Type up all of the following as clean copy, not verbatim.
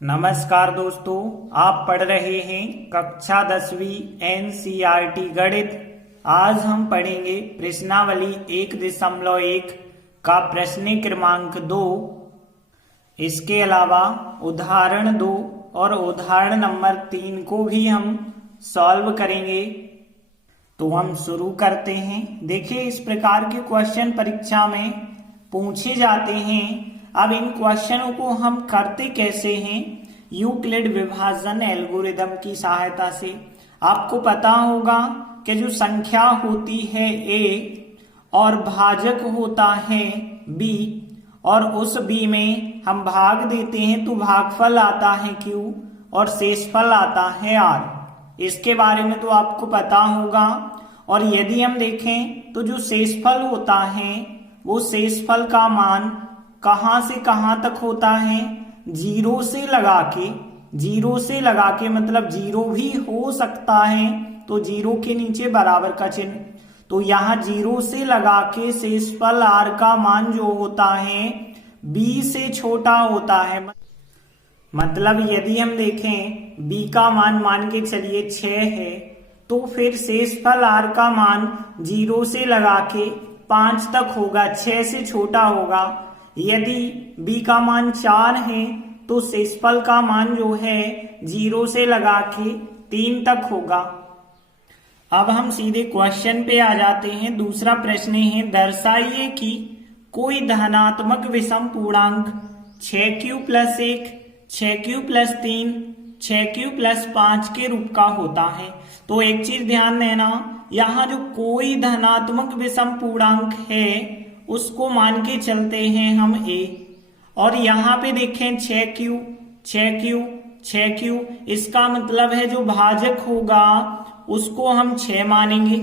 नमस्कार दोस्तों, आप पढ़ रहे हैं कक्षा 10वीं एनसीईआरटी गणित। आज हम पढ़ेंगे प्रश्नावली 1.1 का प्रश्न क्रमांक 2। इसके अलावा उदाहरण 2 और उदाहरण नंबर 3 को भी हम सॉल्व करेंगे। तो हम शुरू करते हैं। देखिए, इस प्रकार के क्वेश्चन परीक्षा में पूछे जाते हैं। अब इन क्वेश्चनों को हम करते कैसे हैं? यूक्लिड विभाजन एल्गोरिदम की सहायता से। आपको पता होगा कि जो संख्या होती है a और भाजक होता है b, और उस b में हम भाग देते हैं तो भागफल आता है q और शेषफल आता है r। इसके बारे में तो आपको पता होगा। और यदि हम देखें तो जो शेषफल होता है वो शेषफल का मान कहां से कहां तक होता है? जीरो से लगा के मतलब जीरो भी हो सकता है, तो जीरो के नीचे बराबर का चिन्ह। तो यहाँ जीरो से लगा के शेषफल r का मान जो होता है b से छोटा होता है। मतलब यदि हम देखें b का मान के चलिए 6 है, तो फिर शेषफल r का मान जीरो से लगा के 5 तक होगा, 6 से छोटा होगा। यदि b का मान 4 है तो शेषफल का मान जो है जीरो से लगा के 3 तक होगा। अब हम सीधे क्वेश्चन पे आ जाते हैं। दूसरा प्रश्न है, दर्शाइए कि कोई धनात्मक विषम पूर्णांक 6q + 1, 6q + 3, 6q + 5 के रूप का होता है। तो एक चीज ध्यान देना, यहाँ जो कोई धनात्मक विषम पूर्णांक है उसको मान के चलते हैं हम a। और यहाँ पे देखें 6q, 6q, 6q, इसका मतलब है जो भाजक होगा उसको हम 6 मानेंगे।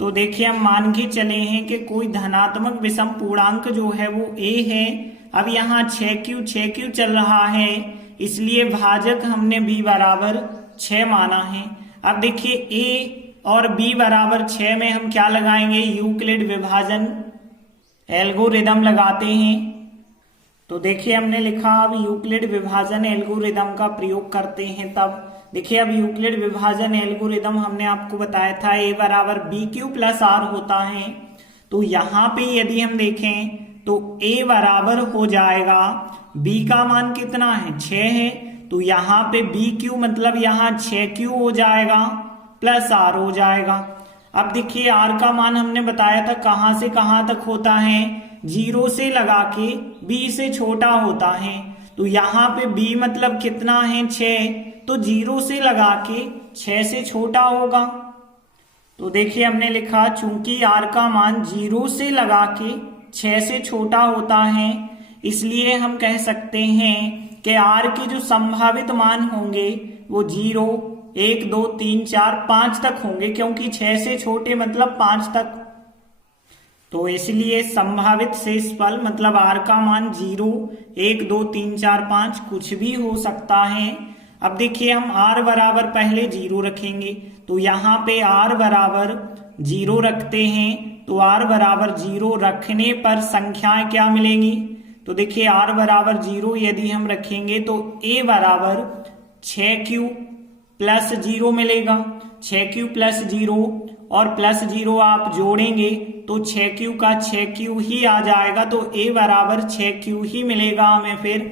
तो देखिए, हम मान के चले हैं कि कोई धनात्मक विषम पूर्णांक जो है वो a है। अब यहाँ 6q चल रहा है, इसलिए भाजक हमने b बराबर 6 माना है। अब देखिए, a और b बराबर 6 में हम क्या लगाएंगे? यूक्लिड विभाजन एल्गोरिदम लगाते हैं। तो देखिए, हमने लिखा अब यूक्लिड विभाजन एल्गोरिदम का प्रयोग करते हैं। तब देखिए, अब यूक्लिड विभाजन एल्गोरिदम हमने आपको बताया था a बराबर bq + r होता है। तो यहाँ पे यदि हम देखें तो a बराबर हो जाएगा, b का मान कितना है? 6 है, तो यहाँ पे bq मतलब यहाँ 6q हो जाएगा प्लस r हो जाएगा। अब देखिए, r का मान हमने बताया था कहां से कहां तक होता है? जीरो से लगा के b से छोटा होता है। तो यहाँ पे b मतलब कितना है? 6, तो जीरो से लगा के 6 से छोटा होगा। तो देखिए, हमने लिखा चूंकि r का मान जीरो से लगा के 6 से छोटा होता है, इसलिए हम कह सकते हैं कि r के जो संभावित मान होंगे वो 0, 1, 2, 3, 4, 5 तक होंगे, क्योंकि 6 से छोटे मतलब 5 तक। तो इसलिए संभावित शेषफल मतलब r का मान 0, 1, 2, 3, 4, 5 कुछ भी हो सकता है। अब देखिए, हम r बराबर पहले 0 रखेंगे, तो यहाँ पे r बराबर 0 रखते हैं। तो r बराबर 0 रखने पर संख्याएं क्या मिलेंगी? तो देखिए, r बराबर 0 यदि हम रखेंगे तो a बराबर 6q + 0 मिलेगा। 6q + 0 और +0 आप जोड़ेंगे तो 6q का 6q ही आ जाएगा। तो a बराबर 6q ही मिलेगा हमें। फिर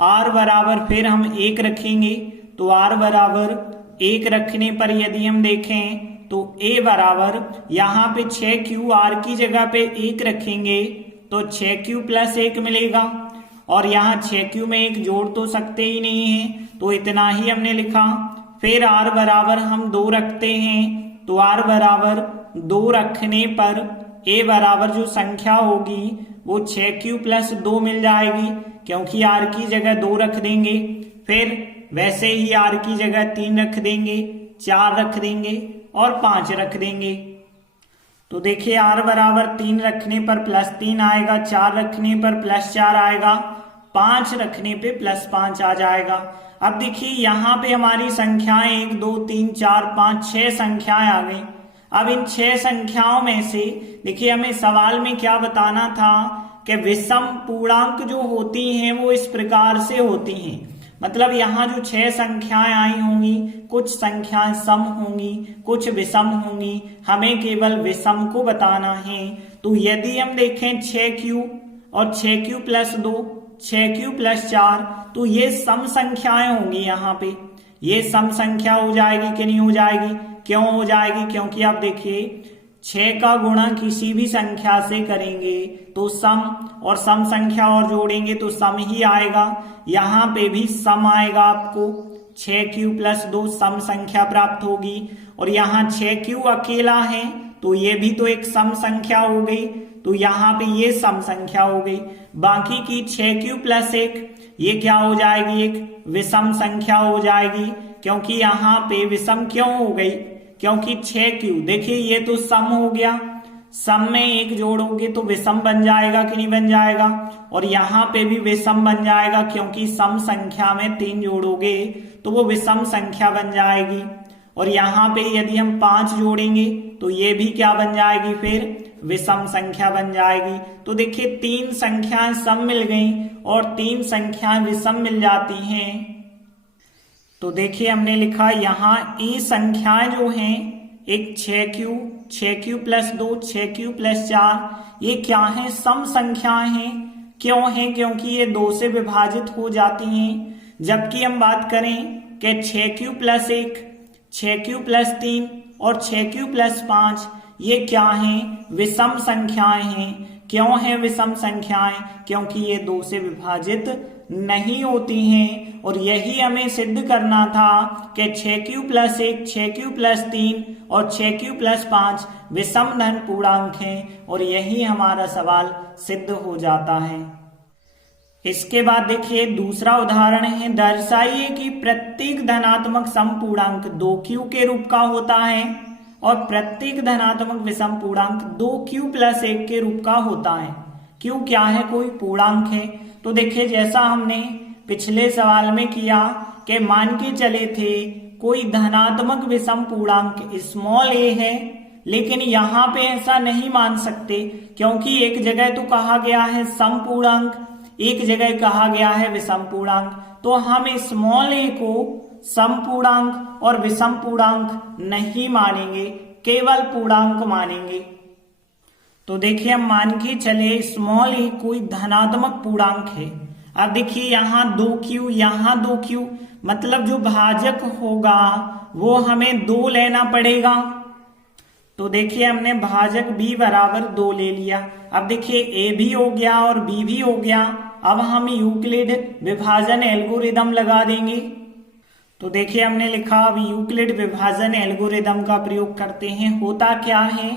r बराबर फिर हम 1 रखेंगे, तो r बराबर 1 रखने पर यदि हम देखें तो a बराबर यहाँ पे 6q, r की जगह पे 1 रखेंगे तो 6q + 1 मिलेगा। और यहाँ 6q में 1 जोड़ तो सकते ही नहीं है, तो इतना ही हमने लिखा। फिर r बराबर हम 2 रखते हैं, तो r बराबर 2 रखने पर a बराबर जो संख्या होगी वो 6q + 2 मिल जाएगी, क्योंकि r की जगह 2 रख देंगे। फिर वैसे ही r की जगह 3 रख देंगे, 4 रख देंगे और 5 रख देंगे। तो देखिए, r बराबर 3 रखने पर +3 आएगा, 4 रखने पर +4 आएगा, 5 रखने पे +5 आ जाएगा। अब देखिए, यहाँ पे हमारी संख्याएं 1, 2, 3, 4, 5, 6 संख्याएं आ गई। अब इन 6 संख्याओं में से देखिए, हमें सवाल में क्या बताना था कि विषम पूर्णांक जो होती हैं वो इस प्रकार से होती हैं। मतलब यहाँ जो 6 संख्याएं आई होंगी, कुछ संख्याएं सम होंगी, कुछ विषम होंगी, हमें केवल विषम को बताना है। तो यदि हम देखें 6q और 6q + 2, 6q + 4, तो ये सम संख्याएं होंगी। यहाँ पे ये सम संख्या हो जाएगी कि नहीं हो जाएगी? क्यों हो जाएगी? क्योंकि आप देखिए 6 का गुणा किसी भी संख्या से करेंगे तो सम, और सम संख्या और जोड़ेंगे तो सम ही आएगा। यहाँ पे भी सम आएगा, आपको 6q + 2 सम संख्या प्राप्त होगी। और यहाँ 6q अकेला है तो ये भी तो एक सम संख्या हो गई, तो यहाँ पे ये सम संख्या हो गई। बाकी की 6q + 1 ये क्या हो जाएगी? एक विषम संख्या हो जाएगी। क्योंकि यहाँ पे विषम क्यों हो गई? क्योंकि 6q देखिए ये तो सम हो गया, सम में 1 जोड़ोगे तो विषम बन जाएगा कि नहीं बन जाएगा? और यहाँ पे भी विषम बन जाएगा, क्योंकि सम संख्या में 3 जोड़ोगे तो वो विषम संख्या बन जाएगी। और यहाँ पे यदि हम 5 जोड़ेंगे तो ये भी क्या बन जाएगी? फिर विषम संख्या बन जाएगी। तो देखिए 3 संख्याएं सम मिल गई और 3 संख्याएं विषम मिल जाती हैं। तो देखिए हमने लिखा यहाँ ये संख्याएं जो हैं, एक 6q, 6q + 2, 6q + 4, ये क्या है? सम संख्याएं हैं। क्यों है? क्योंकि ये 2 से विभाजित हो जाती हैं। जबकि हम बात करें कि 6q + 1, 6q + 3 और 6q + 5 ये क्या हैं? विषम संख्याएं हैं। क्यों है विषम संख्याएं? क्योंकि ये 2 से विभाजित नहीं होती हैं। और यही हमें सिद्ध करना था कि 6q + 1, 6q + 3 और 6q + 5 विषम धन पूर्णांक हैं, और यही हमारा सवाल सिद्ध हो जाता है। इसके बाद देखिए दूसरा उदाहरण है, दर्शाइए कि प्रत्येक धनात्मक समपूर्णांक 2q के रूप का होता है और प्रत्येक धनात्मक विषम पूर्णांक 2q + 1 के रूप का होता है। q क्या है? कोई पूर्णांक है। तो देखिए जैसा हमने पिछले सवाल में किया कि मान के चले थे कोई धनात्मक विषम पूर्णांक a है, लेकिन यहाँ पे ऐसा नहीं मान सकते, क्योंकि एक जगह तो कहा गया है सम पूर्णांक, एक जगह कहा गया है विषम पूर्णांक। तो हम a को सम पूर्णांक और विषम पूर्णांक नहीं मानेंगे, केवल पूर्णांक मानेंगे। तो देखिए हम मान के चले a कोई धनात्मक पूर्णांक है। अब देखिए यहाँ 2q, यहाँ 2q, मतलब जो भाजक होगा वो हमें 2 लेना पड़ेगा। तो देखिए हमने भाजक b = 2 ले लिया। अब देखिए a भी हो गया और b भी हो गया। अब हम यूक्लिड विभाजन एल्गोरिदम लगा देंगे। तो देखिए हमने लिखा अब यूक्लिड विभाजन एल्गोरिदम का प्रयोग करते हैं। होता क्या है?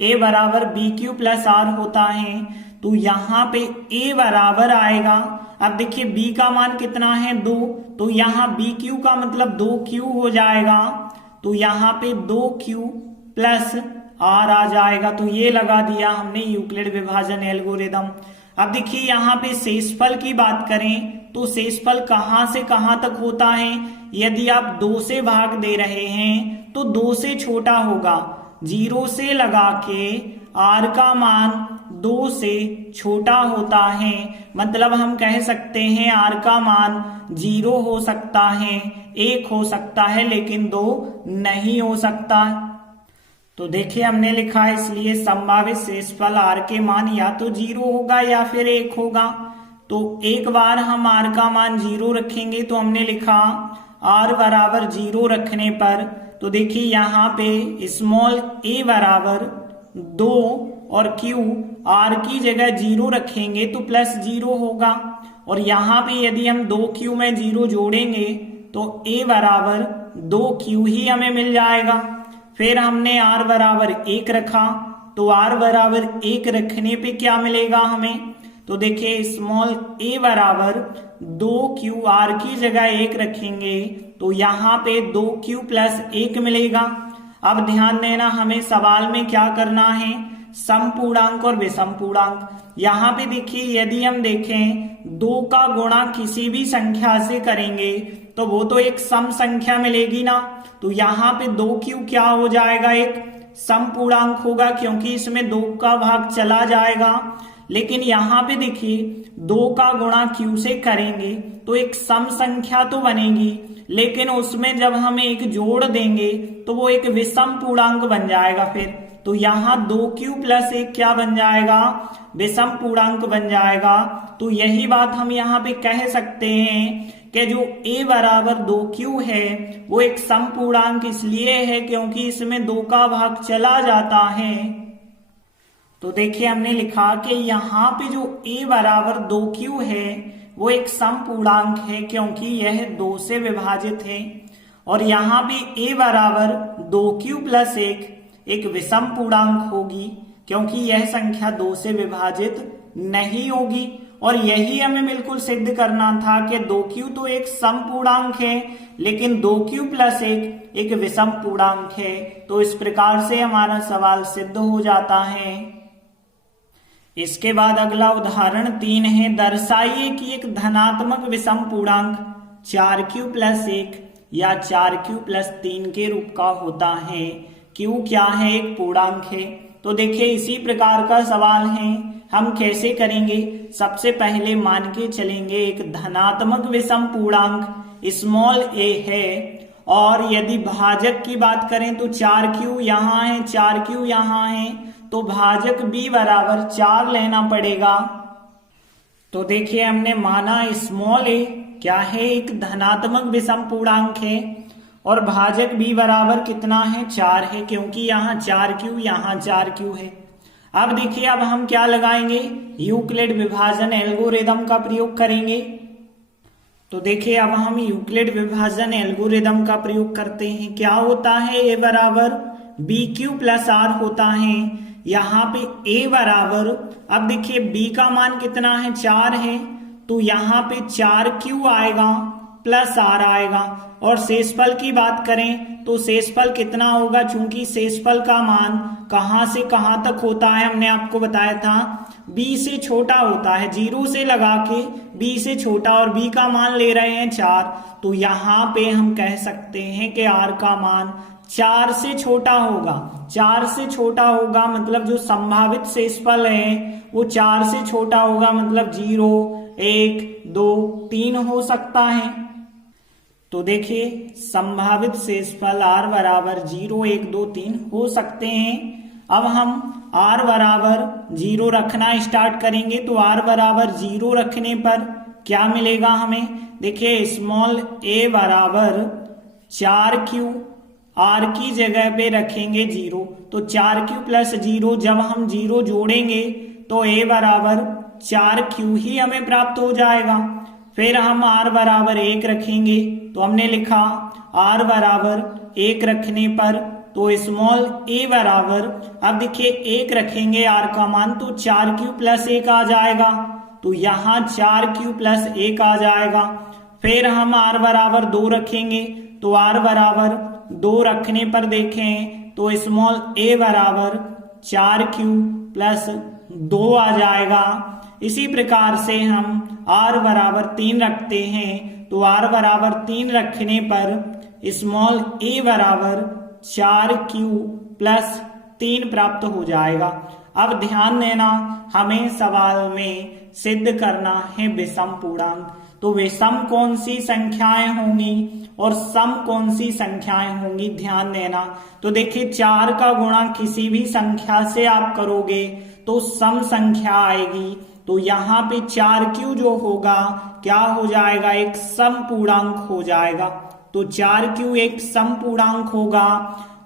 a = bq + r होता है। तो यहाँ पे a बराबर आएगा। अब देखिए b का मान कितना है? 2, तो यहाँ bq का मतलब 2q हो जाएगा। तो यहाँ पे 2q + r आ जाएगा। तो ये लगा दिया हमने यूक्लिड विभाजन एल्गोरिदम। अब देखिए यहाँ पे शेषफल की बात करें तो शेषफल कहाँ से कहाँ तक होता है? यदि आप 2 से भाग दे रहे हैं तो 2 से छोटा होगा। 0 से लगा के r का मान 2 से छोटा होता है, मतलब हम कह सकते हैं r का मान 0 हो सकता है, 1 हो सकता है, लेकिन 2 नहीं हो सकता। तो देखिए हमने लिखा है इसलिए संभावित शेषफल r के मान या तो 0 होगा या फिर 1 होगा। तो एक बार हम r का मान 0 रखेंगे तो हमने लिखा r = 0 रखने पर, तो देखिए यहाँ पे a = 2 और q r की जगह 0 रखेंगे तो +0 होगा। और यहाँ पे यदि हम 2q में 0 जोड़ेंगे तो a = 2q ही हमें मिल जाएगा। फिर हमने r = 1 रखा, तो r = 1 रखने पे क्या मिलेगा हमें? तो देखिए a = 2q, r की जगह 1 रखेंगे तो यहाँ पे 2q + 1 मिलेगा। अब ध्यान देना, हमें सवाल में क्या करना है? सम पूर्णांक और विषम पूर्णांक। यहाँ पे देखिए यदि हम देखें 2 का गुणा किसी भी संख्या से करेंगे तो वो तो एक सम संख्या मिलेगी ना। तो यहाँ पे 2q क्या हो जाएगा? एक सम पूर्णांक होगा, क्योंकि इसमें 2 का भाग चला जाएगा। लेकिन यहाँ पे देखिए 2 का गुणा q से करेंगे तो एक सम संख्या तो बनेगी, लेकिन उसमें जब हम एक जोड़ देंगे तो वो एक विषम पूर्णांक बन जाएगा। फिर तो यहाँ 2q + 1 क्या बन जाएगा, विषम पूर्णांक बन जाएगा। तो यही बात हम यहाँ पे कह सकते हैं कि जो a बराबर 2q है वो एक सम पूर्णांक इसलिए है क्योंकि इसमें 2 का भाग चला जाता है। तो देखिए हमने लिखा कि यहाँ पे जो a बराबर 2q है वो एक सम पूर्णांक है क्योंकि यह 2 से विभाजित है, और यहाँ पे a बराबर 2q + 1 एक विषम पूर्णांक होगी क्योंकि यह संख्या 2 से विभाजित नहीं होगी। और यही हमें बिल्कुल सिद्ध करना था कि 2q तो एक सम पूर्णांक है लेकिन 2q + 1 एक विषम पूर्णांक है। तो इस प्रकार से हमारा सवाल सिद्ध हो जाता है। इसके बाद अगला उदाहरण 3 है, दर्शाइए कि एक धनात्मक विषम पूर्णांक 4q + 1 या 4q + 3 के रूप का होता है। q क्या है, एक पूर्णांक है। तो देखिए इसी प्रकार का सवाल है, हम कैसे करेंगे। सबसे पहले मान के चलेंगे एक धनात्मक विषम पूर्णांक स्मॉल a है, और यदि भाजक की बात करें तो 4q यहाँ है, 4q यहाँ है, तो भाजक b बराबर 4 लेना पड़ेगा। तो देखिए हमने माना स्मॉल a क्या है, एक धनात्मक विषम पूर्णांक है, और भाजक b बराबर कितना है, 4 है, क्योंकि यहाँ 4q यहाँ 4q है। अब देखिए अब हम क्या लगाएंगे, यूक्लिड विभाजन एल्गोरिदम का प्रयोग करेंगे। तो देखिए अब हम यूक्लिड विभाजन एल्गोरिदम का प्रयोग करते हैं। क्या होता है, a बराबर bq + r होता है। यहाँ पे a बराबर, अब देखिए b का मान कितना है, 4 है, तो यहाँ पे 4q आएगा + r आएगा। और शेषफल की बात करें तो शेषफल कितना होगा, चूंकि शेषफल का मान कहां से कहां तक होता है, हमने आपको बताया था b से छोटा होता है, 0 से लगा के b से छोटा, और b का मान ले रहे हैं 4। तो यहाँ पे हम कह सकते हैं कि r का मान 4 से छोटा होगा। 4 से छोटा होगा मतलब जो संभावित शेषफल है वो 4 से छोटा होगा, मतलब 0, 1, 2, 3 हो सकता है। तो देखिए संभावित शेषफल r बराबर 0, 1, 2, 3 हो सकते हैं। अब हम r बराबर 0 रखना स्टार्ट करेंगे, तो r बराबर 0 रखने पर क्या मिलेगा हमें, देखिए स्मॉल a बराबर 4q, r की जगह पे रखेंगे 0, तो 4q + 0 जब हम 0 जोड़ेंगे तो a बराबर 4q ही हमें प्राप्त हो जाएगा। फिर हम r बराबर 1 रखेंगे, तो हमने लिखा r बराबर 1 रखने पर तो स्मॉल a बराबर, अब देखिए 1 रखेंगे r का मान, तो 4q + 1 आ जाएगा, तो यहाँ 4q + 1 आ जाएगा। फिर हम r बराबर 2 रखेंगे, तो r बराबर 2 रखने पर देखें तो स्मॉल a बराबर 4q + 2 आ जाएगा। इसी प्रकार से हम r बराबर 3 रखते हैं, तो r बराबर 3 रखने पर स्मॉल a बराबर 4q + 3 प्राप्त हो जाएगा। अब ध्यान देना, हमें सवाल में सिद्ध करना है विषम पूर्णांक। तो विषम कौन सी संख्याएं होंगी और सम कौन सी संख्याएं होंगी, ध्यान देना। तो देखिए 4 का गुणा किसी भी संख्या से आप करोगे तो सम संख्या आएगी, तो यहाँ पे 4q जो होगा क्या हो जाएगा, एक सम पूर्णांक हो जाएगा। तो 4q एक सम पूर्णांक होगा।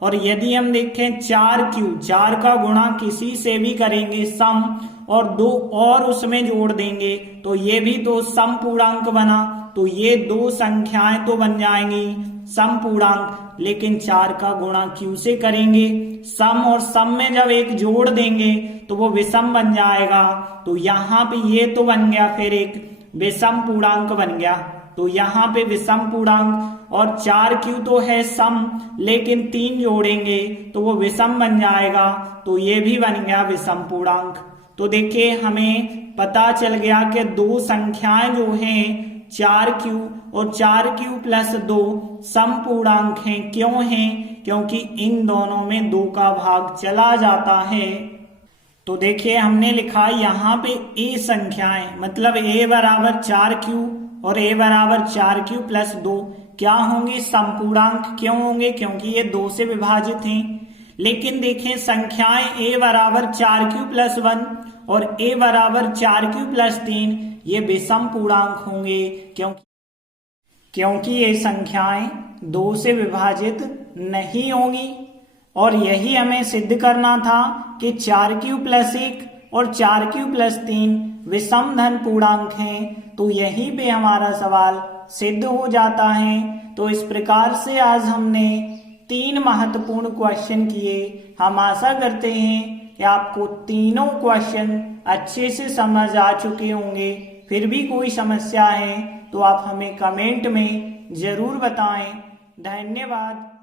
और यदि हम देखें 4q, 4 का गुणा किसी से भी करेंगे सम, और 2 और उसमें जोड़ देंगे तो ये भी तो सम पूर्णांक बना, तो ये 2 संख्याएं तो बन जाएंगी सम पूर्णांक। लेकिन 4 का गुणा q से करेंगे सम, और सम में जब 1 जोड़ देंगे तो वो विषम बन जाएगा। तो यहाँ पे ये तो बन गया, फिर एक विषम पूर्णांक बन गया। तो यहाँ पे विषम पूर्णांक, और 4q तो है सम, लेकिन 3 जोड़ेंगे तो वो विषम बन जाएगा, तो ये भी बन गया विषम पूर्णांक। तो देखिए हमें पता चल गया कि 2 संख्याएं जो हैं 4q और 4q + 2 सम पूर्णांक हैं। क्यों हैं, क्योंकि इन दोनों में 2 का भाग चला जाता है। तो देखिए हमने लिखा यहाँ पे ए संख्याएं, मतलब ए बराबर 4q और ए बराबर 4q प्लस 2 क्या होंगे, समपूर्णांक। क्यों होंगे, क्योंकि ये 2 से विभाजित हैं। लेकिन देखें संख्याएं ए बराबर 4q प्लस 1 और ए बराबर 4q प्लस 3 ये विषम पूर्णांक होंगे, क्योंकि ये संख्याएं 2 से विभाजित नहीं होंगी। और यही हमें सिद्ध करना था कि 4q प्लस 1 और 4q प्लस 3 विषम धन पूर्णांक हैं। तो यहीं पे हमारा सवाल सिद्ध हो जाता है। तो इस प्रकार से आज हमने 3 महत्वपूर्ण क्वेश्चन किए। हम आशा करते हैं कि आपको तीनों क्वेश्चन अच्छे से समझ आ चुके होंगे। फिर भी कोई समस्या है तो आप हमें कमेंट में जरूर बताएं। धन्यवाद।